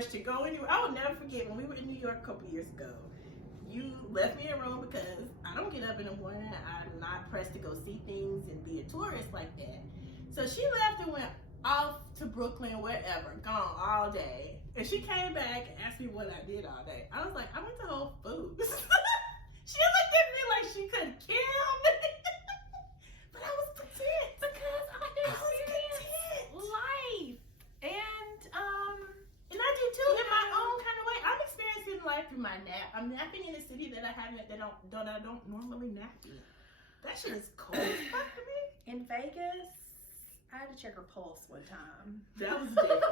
rush to go anywhere. I will never forget when we were in New York a couple years ago. You left me in a room because I don't get up in the morning. I'm not pressed to go see things and be a tourist like that. So she left and went off to Brooklyn, wherever, gone all day. And she came back and asked me what I did all day. I was like, I went to Whole Foods. She looked at me like she could kill me. But I was content. Because I experience life. And I do too in my own kind of way. I'm experiencing life through my nap. I'm napping in a city that I don't normally nap in. That shit is cold fuck for me. In Vegas, I had to check her pulse one time. That was different.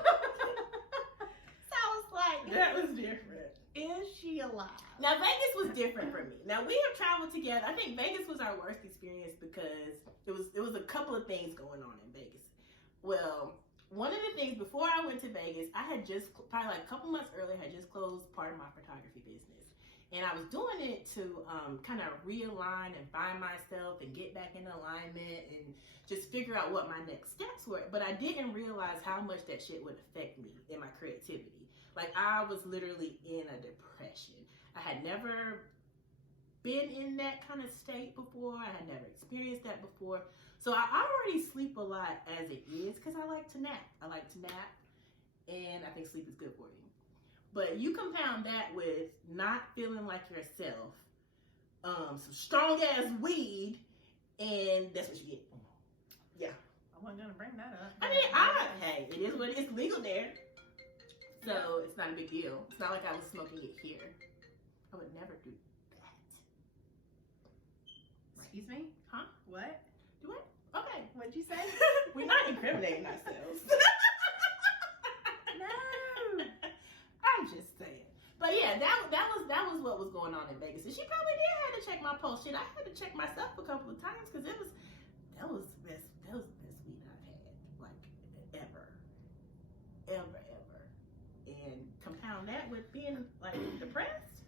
So I was like, That was different. is she alive? Now Vegas was different for me. Now we have traveled together. I think Vegas was our worst experience because it was a couple of things going on in Vegas. Well, one of the things before I went to Vegas, I had just probably like a couple months earlier had just closed part of my photography business, and I was doing it to kind of realign and find myself and get back in alignment and just figure out what my next steps were. But I didn't realize how much that shit would affect me in my creativity. Like I was literally in a depression. I had never been in that kind of state before. I had never experienced that before. So I already sleep a lot as it is because I like to nap. And I think sleep is good for you. But you compound that with not feeling like yourself, some strong ass weed, and that's what you get. Yeah. I wasn't gonna bring that up. I mean, hey, it is what it is. Legal there, so it's not a big deal. It's not like I was smoking it here. I would never do that. Excuse me? Huh? What? Do it? Okay. What'd you say? We're not incriminating ourselves. No. I'm just saying. But yeah, that was what was going on in Vegas. And she probably did have to check my pulse. Shit, I had to check myself a couple of times because that was the best weed I've had, like ever. And compound that with being like depressed.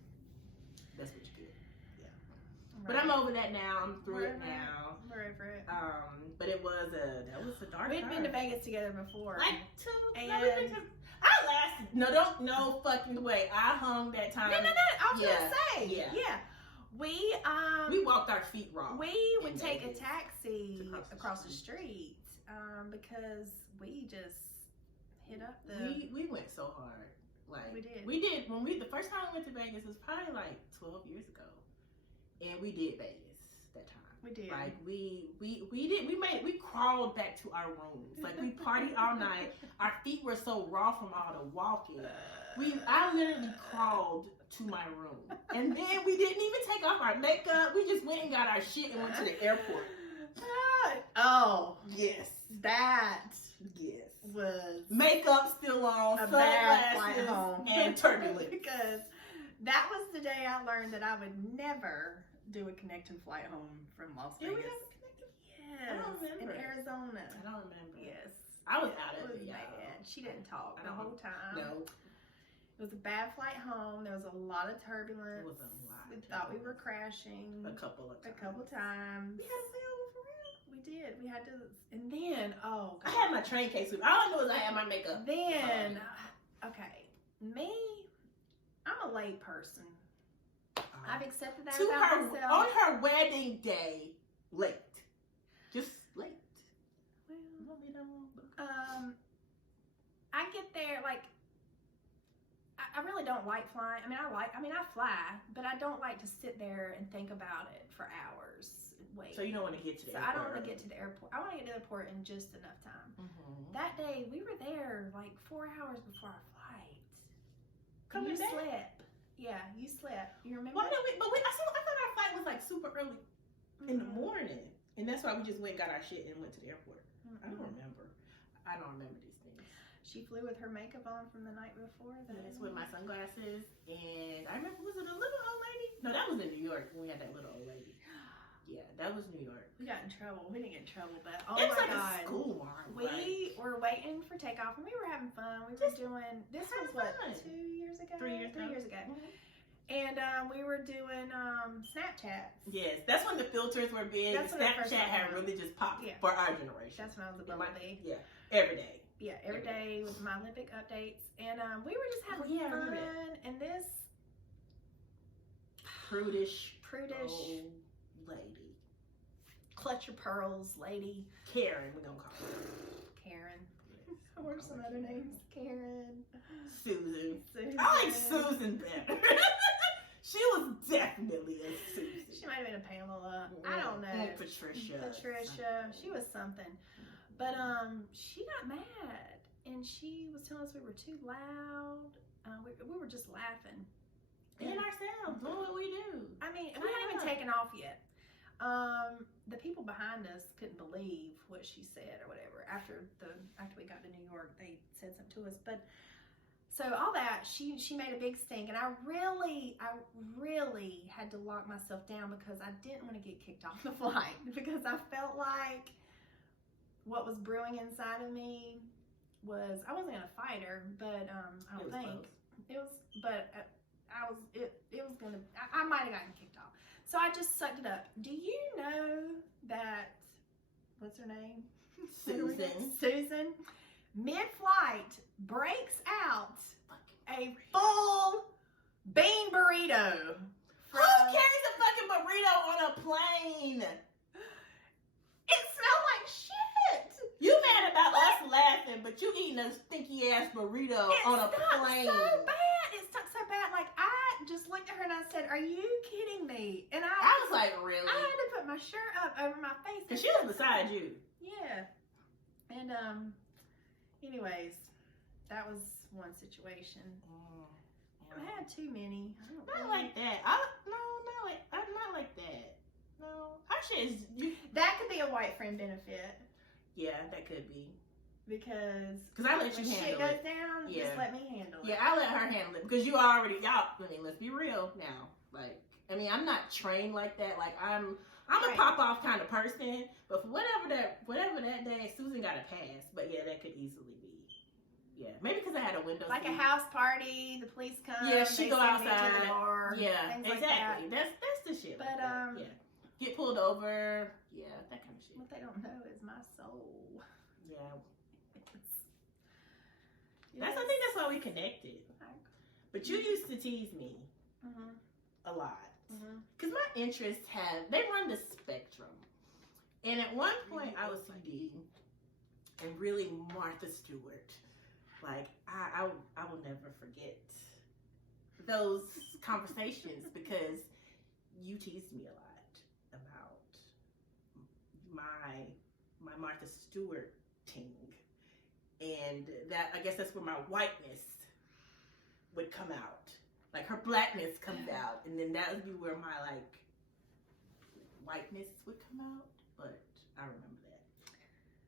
That's what you get. Yeah. Right. But I'm over that now. I'm through it now. We're over it. But that was a dark We'd time. been to Vegas together before. Like two. And no, we've been to, I lasted. No fucking way. I hung that time. No. I was gonna say. Yeah. We walked our feet raw. We would take a taxi across the street because we just hit up the. We went so hard. Like we did. When the first time we went to Vegas was probably like 12 years ago, and we did Vegas that time. We did. Like we crawled back to our rooms. Like we partied all night. Our feet were so raw from all the walking. I literally crawled to my room. And then we didn't even take off our makeup. We just went and got our shit and went to the airport. Oh. Yes. That was makeup still on, a bad flight home. And turbulence. Because that was the day I learned that I would never do a connecting flight home from Las Vegas. We have a connecting? Yes. I don't remember. In Arizona. I don't remember. Yes. I was out of it, bad. She didn't talk the whole time. No. It was a bad flight home. There was a lot of turbulence. It was a lot. We thought we were crashing. A couple of times. We had to stay over for real. We did. We had to. And then, oh, God. I had my train case with me. All I know is I had my makeup. Then, okay. Me, I'm a late person. I've accepted that about myself. On her wedding day, late. Just late. Well, I get there, like, I really don't like flying. I fly, but I don't like to sit there and think about it for hours. Wait. So you don't want to get to the airport? I don't want to get to the airport. I want to get to the airport in just enough time. Mm-hmm. That day, we were there like 4 hours before our flight. You slept. Yeah, you slept. You remember? Why did we? But I thought our flight was like super early in the morning, and that's why we just went, got our shit, and went to the airport. Mm-hmm. I don't remember these things. She flew with her makeup on from the night before. Yes, with my sunglasses, and I remember, was it a little old lady? No, that was in New York when we had that little old lady. Yeah, that was New York. We got in trouble. We didn't get in trouble, but it was like a school mark. We were waiting for takeoff, and we were having fun. We were doing, this was what, 2 years ago? 3 years ago. 3 years ago. Mm-hmm. And we were doing Snapchats. Yes, that's when the filters were big. Snapchat had really just popped for our generation. That's when I was a bumblebee. Yeah, every day. Yeah, every day with my Olympic updates, and we were just having I remember fun. And this prudish prudish old lady, clutch your pearls lady, Karen, we're gonna call her. Karen. What are some other names? Karen. Susan. Susan. I like Susan better. She was definitely a Susan. She might have been a Pamela. I don't know. Patricia. Patricia. She was something. But she got mad, and she was telling us we were too loud. We were just laughing. In ourselves, doing what we do. I mean, we hadn't even taken off yet. The people behind us couldn't believe what she said or whatever. After we got to New York, they said something to us. But so all that, she made a big stink, and I really had to lock myself down because I didn't want to get kicked off the flight because I felt like what was brewing inside of me was, I wasn't gonna fight her, but I don't think it was, but it was gonna, I might have gotten kicked off. So I just sucked it up. Do you know that, what's her name? Susan, mid-flight, breaks out a full bean burrito. Who carries a fucking burrito on a plane? It smelled like shit. You mad about us laughing, but you eating a stinky ass burrito on a plane. It stunk so bad. It stunk so bad. Like, I just looked at her and I said, "Are you kidding me?" And I was like, really? I had to put my shirt up over my face. Because she was beside you. Yeah. And anyways, that was one situation. Yeah. I had too many. Not like that. I'm not like that. No, our shit is. That could be a white friend benefit. Yeah, that could be. Because I let you when handle shit it. goes down, Yeah. just let me handle it. Yeah, I let her handle it because you already y'all. I mean, let's be real now. Like, I mean, I'm not trained like that. Like, I'm a pop off kind of person. But for whatever that day, Susan got a pass. But yeah, that could easily be. Yeah, maybe because I had a window like seat. a house party, the police come. Yeah, she they go send me outside. to the door, Yeah, things exactly. Like that. That's the shit. But like that. Yeah, get pulled over. Yeah, that kind of shit. What they don't know is my soul. Yeah, Yes. I think that's why we connected. But you used to tease me a lot. Because my interests they run the spectrum. And at one point I was CD and really Martha Stewart. Like, I will never forget those conversations because you teased me a lot about my Martha Stewart ting. And that, I guess that's where my whiteness would come out. Like, her blackness comes out. And then that would be where my, like, whiteness would come out. But I remember that.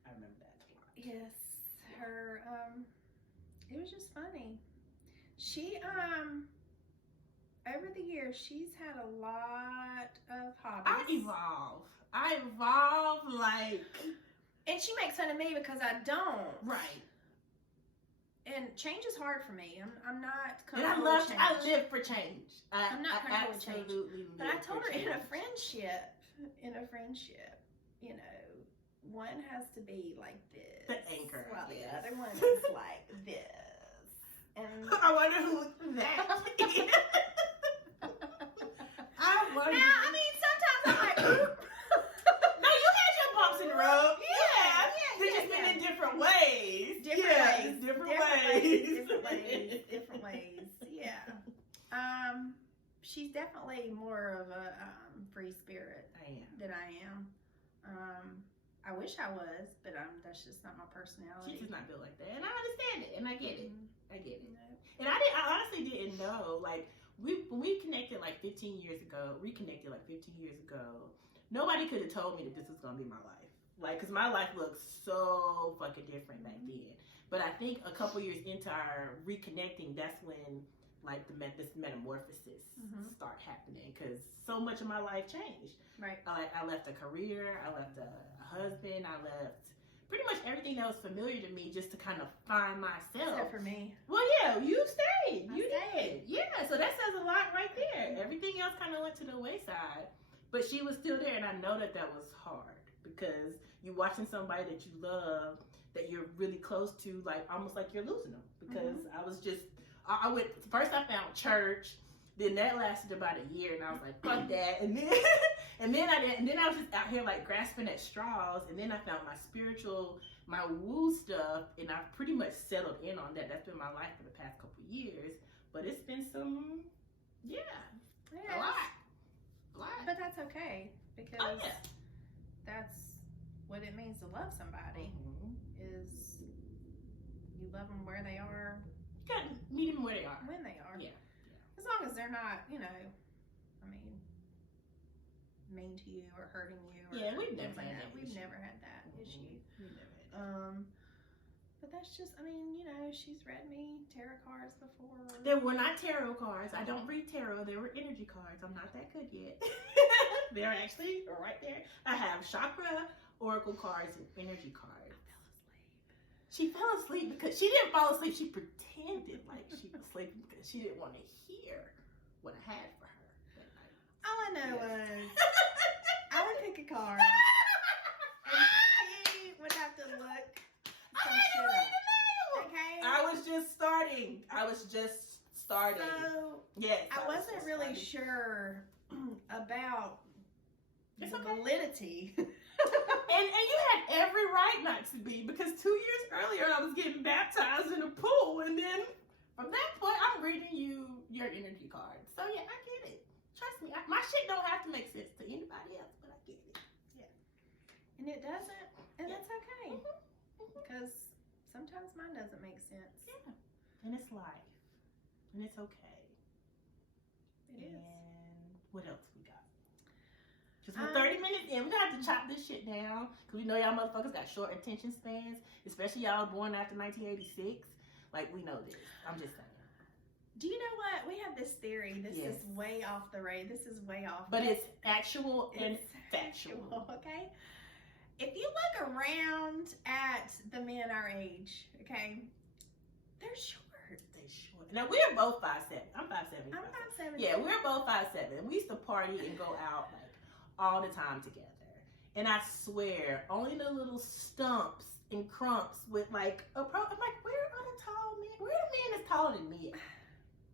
I remember that a lot. Yes. Her, it was just funny. She, over the years, she's had a lot of hobbies. I evolve like... And she makes fun of me because I don't. Right. And change is hard for me. I'm not And comfortable with change. I live for change. I'm not comfortable with change. Absolutely live But I told her for in a change. friendship, you know, one has to be like this. The anchor. While the Yes. other one is like this. And I wonder who that is. I wonder. now, I mean, sometimes I'm like, oop. No, you had your bumps in the road. They're just been in different ways. Different ways. Yeah. She's definitely more of a free spirit than I am. I wish I was, but that's just not my personality. She's just not built like that, and I understand it, and I get it. I get it. No. And I honestly didn't know. Like, when we connected like 15 years ago, nobody could have told me that this was gonna be my life. Like, cause my life looked so fucking different back then. But I think a couple years into our reconnecting, that's when like this metamorphosis start happening. Cause so much of my life changed. Right. I left a career. I left a husband. I left pretty much everything that was familiar to me just to kind of find myself. Except for me. Well, yeah, you stayed. I You stayed. did. Yeah, so that says a lot right there. Everything else kind of went to the wayside. But she was still there, and I know that was hard because you watching somebody that you love that you're really close to, like almost like you're losing them. Because I was just, I went, first I found church, then that lasted about a year, and I was like, fuck that. And then I was just out here like grasping at straws, and then I found my spiritual, my woo stuff, and I've pretty much settled in on that. That's been my life for the past couple of years. But it's been some, a lot. But that's okay, because that's what it means to love somebody. Is you love them where they are. You gotta meet them where they are. When they are. Yeah. As long as they're not, you know, I mean, mean to you or hurting you. Or We've never like had that. that We've issue. never had that issue. We've never had that. But that's just, I mean, you know, she's read me tarot cards before. They were not tarot cards. I don't read tarot. They were energy cards. I'm not that good yet. They're actually right there. I have chakra, oracle cards, and energy cards. She fell asleep because she didn't fall asleep. She pretended like she was sleeping because she didn't want to hear what I had for her that night. All I know was I would pick a card and she would have to look some shit up. Okay? I was just starting. So, Yes. I wasn't really sure about the validity. And you had every right not to be, because 2 years earlier I was getting baptized in a pool, and then from that point I'm reading you your energy card. So yeah, I get it. Trust me, my shit don't have to make sense to anybody else, but I get it. Yeah. And it doesn't, and that's okay. Because sometimes mine doesn't make sense. Yeah. And it's life. And it's okay. It is. And what else we got? Because we're 30 minutes in, we got to chop this shit down. Because we know y'all motherfuckers got short attention spans. Especially y'all born after 1986. Like, we know this. I'm just saying. Do you know what? We have this theory. This is way off the radar. This is way off. But it's actual and factual. Okay? If you look around at the men our age, okay, they're short. They're short. Now, we're both 5'7". I'm 5'7". I'm 5'7". Yeah, we're both 5'7". We used to party and go out like all the time together. And I swear, only the little stumps and crumps with like I'm like, where are the tall men? Where are the men that's taller than me?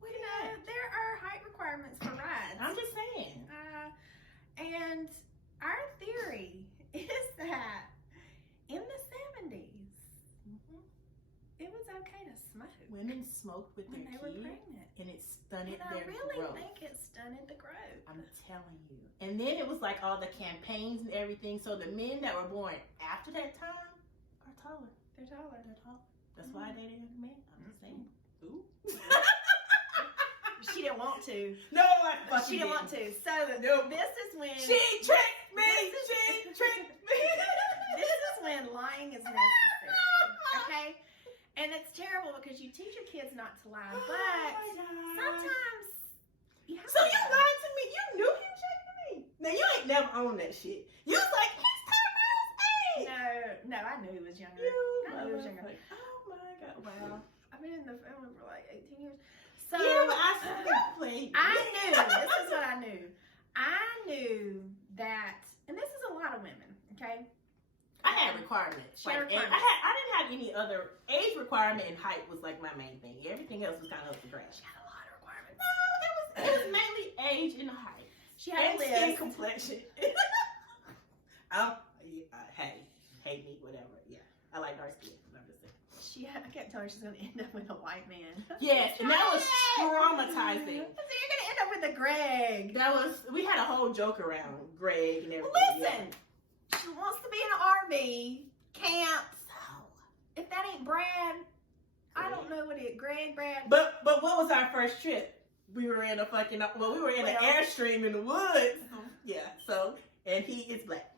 Where You know, there are height requirements for rides. I'm just saying. And our theory is that in the 70s, it was okay to smoke. Women smoked with when their they were kids, pregnant. and it stunted And I their really growth. think it stunted the growth. I'm telling you. And then it was like all the campaigns and everything. So the men that were born after that time are taller. They're taller. They're taller. That's why they didn't have men. I'm just saying. Ooh. She didn't want to. No, I fucking She didn't want to. So this is when She tricked me. She tricked me. this is when lying is necessary. Okay? And it's terrible because you teach your kids not to lie, Oh but my God. sometimes you have So to you lie. lied to me. You knew he was checking me. Now you ain't never owned that shit. You was like, he's Tyrone's age. No, I knew he was younger. You I knew he was younger. motherfucker. Oh my God. Wow. I've been in the family for like 18 years. So Yeah, but I still played. I knew. This is what I knew. I knew that, and this is a lot of women, okay? I had requirements. She had Like, and requirements. I didn't have any other age requirement, and height was like my main thing. Everything else was kind of up the grass. She had a lot of requirements. No, it was mainly age and height. She had And a skin list. complexion. Hey, hate me, whatever. Yeah, I like dark skin. I'm just saying. I kept telling her she's going to end up with a white man. Yes, and that was traumatizing. So you're going to end up with a Greg. We had a whole joke around Greg and everything. Listen, she wants to be in an army camp. If that ain't Brad, I don't know what it. Greg, Brad. But what was our first trip? We were in we were in an airstream in the woods. Yeah. So, and he is black.